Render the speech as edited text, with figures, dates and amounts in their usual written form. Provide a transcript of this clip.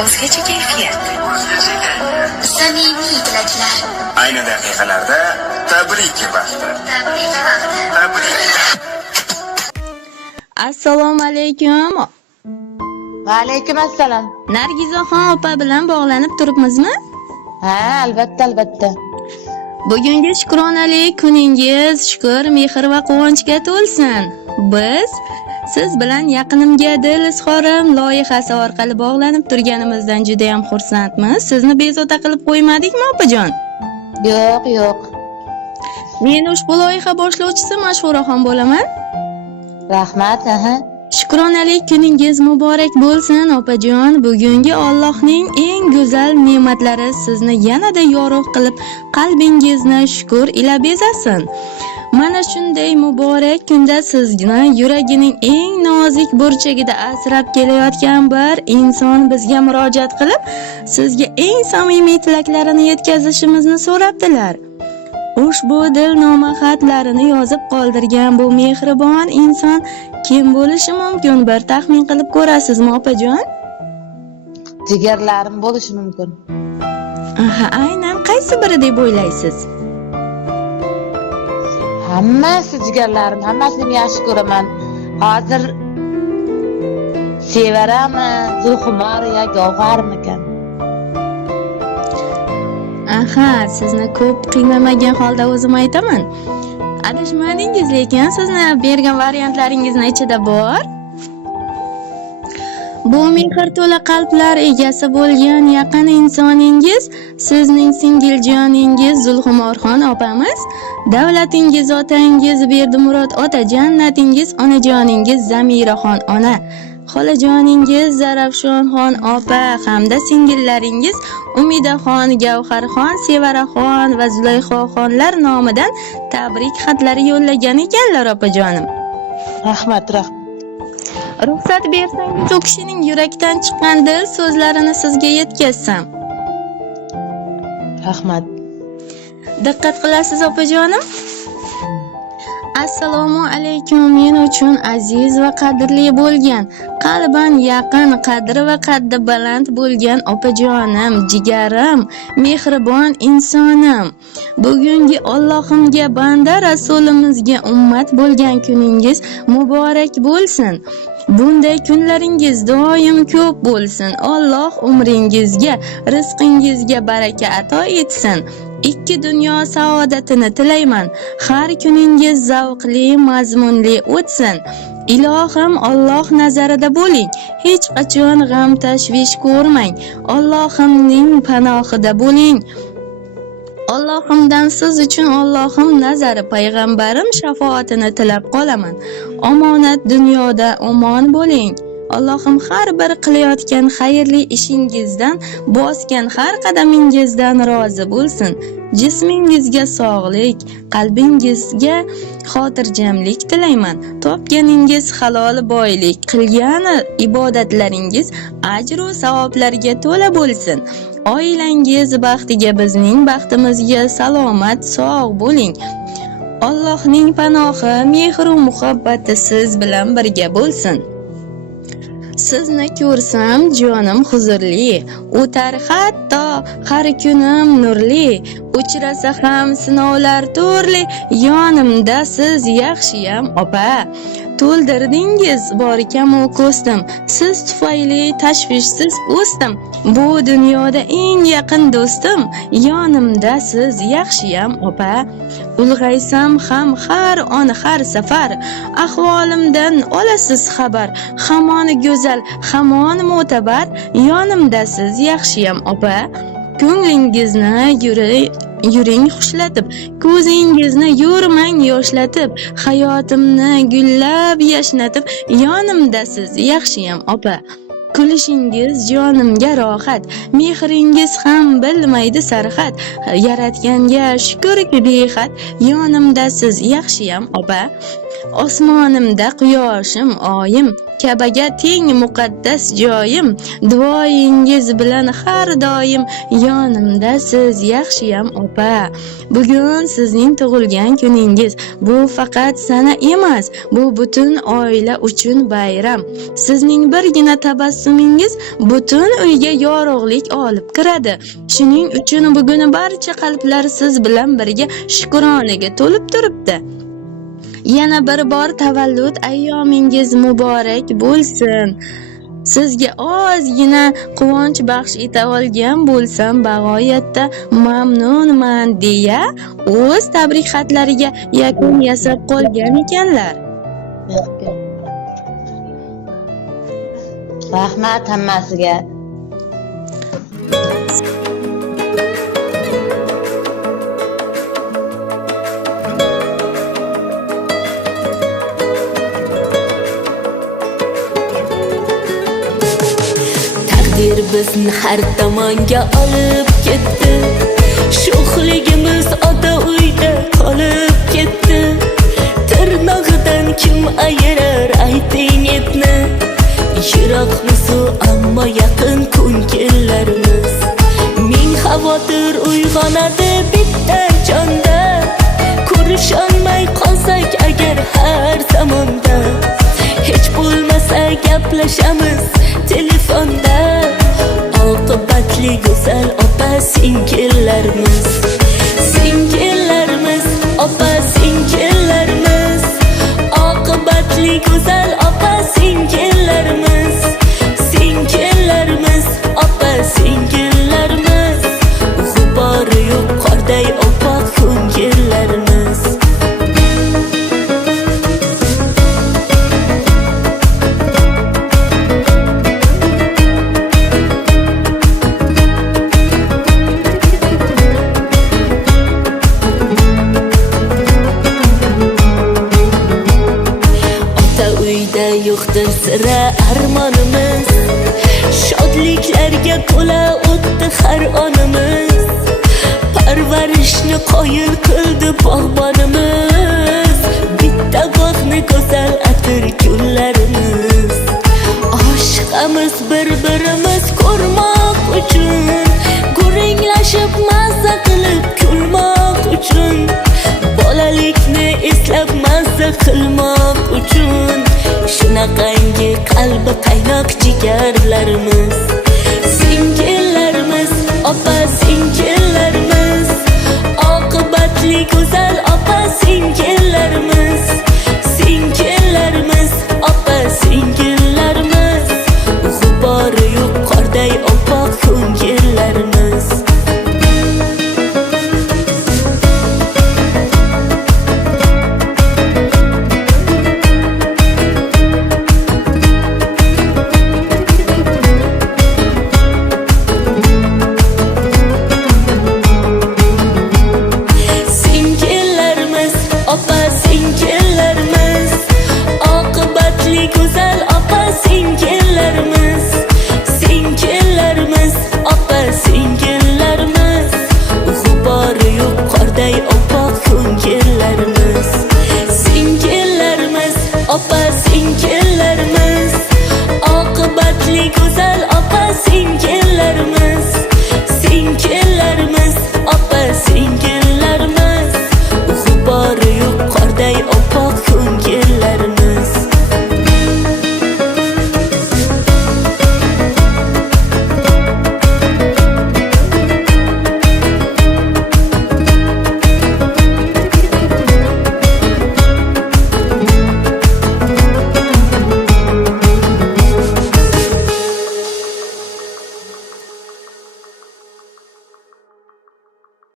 O'zgacha kayfiyat. Samimiy tilaklar. Ayni daqiqalarda tabrik vaqti. Tabrik. Assalomu alaykum. Va alaykum assalom. Nargizaxon opa bilan bog'lanib turibmizmi? Ha, albatta. Bugungi shukronalik kuningiz shukr, mehr va quvonchga to'lsin. Biz siz bilan yaqinimga dil izhorim loyihasi orqali bog'lanib turganimizdan juda ham xursandmiz. Sizni bezovta qilib qo'ymadikmi, opajon? Yo'q. Men ushbu loyiha boshlovchisi Mashhuraxon bo'laman. Rahmat, Shukronalik kuningiz muborak bo'lsin, opajon. Bugungi Allohning eng go'zal ne'matlari sizni yanada yorug' qilib, qalbingizni shukr ila bezasin. Mana shunday muborak kunda sizni yuragining eng nozik burchagida asrab kelayotgan bir inson bizga murojaat qilib, sizga eng samimiy tilaklarini yetkazishimizni so'rabdilar. Ushbu dilnoma xatlarini yozib qoldirgan bu mehribon inson kim bo'lishi mumkin? Bir taxmin qilib ko'rasizmi, opajon? Jigarlarim bo'lishi mumkin. Aynan qaysi biri deb o'ylaysiz? Hammasi jigarlarim, hammasini yaxshi ko'raman. Hozir Sevarami, Zulxumor yo Gavharmikan? Sizni ko'p qiynamagan holda o'zim aytaman. Adashmadingiz, lekin sizni bergan variantlaringizni ichida bor. Bu mehr to'la qalblar egasi bo'lgan yaqin insoningiz sizning singiljoningiz Zulxumorxon opamiz, davlatingiz otangiz Berdimurod ota, jannatingiz onajoningiz Zamiraxon ona, xolajoningiz Zarafshonxon opa hamda singillaringiz Umidaxon, Gavharxon, Sevaraxon va Zulayxoxonlar nomidan tabrik xatlari yo'llagan ekanlar, opajonim. Rahmat. Ruxsat bersangiz, u kishining yurakdan chiqqan dil so'zlarini sizga yetkazsam. Rahmat. Diqqat qilasiz, opajonim? Assalomu alaykum. Men uchun aziz va qadrli bo'lgan, qalban yaqin, qadri va qaddi baland bo'lgan opajonim, jigarim, mehribon insonim. Bugungi Allohimga banda rasulimizga ummat bo'lgan kuningiz muborak bo'lsin. Bunday kunlaringiz doim ko'p bo'lsin. Alloh umringizga, rizqingizga baraka ato etsin. Ikki dunyo saodatini tilayman. Har kuningiz zavqli, mazmunli o'tsin. Ilohim, Alloh nazarida bo'ling. Hech qachon g'am tashvish ko'rmang. Allohimning panohida bo'ling. Allohimdan siz uchun Allohim nazari, payg'ambarim shafoatini tilab qolaman. Omonat dunyoda omon bo'ling. Allohim har bir qilayotgan xayrli ishingizdan, bosgan har qadamingizdan rozi bo'lsin. Jismingizga sog'lik, qalbingizga xotirjamlik tilayman. Topganingiz halol boylik, qilgan ibodatlaringiz ajr va savoblarga to'la bo'lsin. Oilangiz baxtiga, bizning baxtimizga salomat, sog' bo'ling. Allohning panohi, mehr va muhabbati siz bilan birga bo'lsin. Sizni ko'rsam jonim huzurli, o'tar hatto har kunim nurli. Uchrasa ham sinovlar turli, yonimda siz yaxshiyam opa. To'ldirdingiz borkam u ko'stim, siz tufayli tashvishsiz o'sdim. Bu dunyoda eng yaqin do'stim, yonimda siz yaxshiyam opa. Ulg'aysam ham har on har safar, ahvolimdan olasiz xabar. Hamon go'zal, hamon mo'tabar, yonimda siz yaxshiyam opa. Ko'nglingizni yuring xushlatib, ko'zingizni yurmang yoshlatib, hayotimni gullab yashnatib, yonimda siz yaxshiyam opa. Kulishingiz jonimga rohat, mehringiz ham bilmaydi sarhat. Yaratganga shukrki behad, yonimda siz yaxshiyam opa. Osmonimda quyoshim oyim, Ka'baga teng muqaddas joyim. Duoyingiz bilan har doim yonimdasiz, yaxshiyam opa. Bugun sizning tug'ilgan kuningiz. Bu faqat sana emas, bu butun oila uchun bayram. Sizning birgina tabassumingiz butun uyga yorug'lik olib kiradi. Shuning uchun bugun barcha qalblar siz bilan birga shukronaga to'lib turibdi. Yana bir bor tavallud ayyomingiz muborak bo'lsin. Sizga ozgina quvonch baxsh eta olgan bo'lsam bag'oyatda mamnunman deya o'z tabrik xatlariga yakun yasab qolgan ekanlar. Rahmat hammasiga. Taqdir bizni har tomonga olib ketdi. Sho'xligimiz ota uyda qolib ketdi. Tirnog'idan kim ayirar ayting etni. Yiroqmiz ammo yaqin ko'ngillarimiz. Ming xavotir uyg'onadi bitta jonda. Ko'risholmay qolsak agar har zamonda. Hech bo'lmasa gaplashamiz telefonda. Oqibatli go'zal opa singillarimiz. Singillarimiz, opa singillarimiz. Oqibatli go'zal opa singillarimiz. Singillarimiz, opa singillarimiz. G'ubori yo'q qorday oppoq ko'ngillarimiz. Yo'qdir sira armonimiz. Shodliklarga to'la o'tdi har onimiz. Parvarishni qoyil qildi bog'bonimiz. Bitta bog'ni go'zal atir gullarimiz. Oshiqamiz bir-birimiz ko'rmoq uchun. Guringlashib mazza qilib kulmoq uchun. Bolalikni eslab mazza qilmoq uchun. Shunaqangi qalbi qaynoq jigarlarimiz. Singillarimiz, opa singillarimiz. Oqibatli go'zal opa singillarimiz.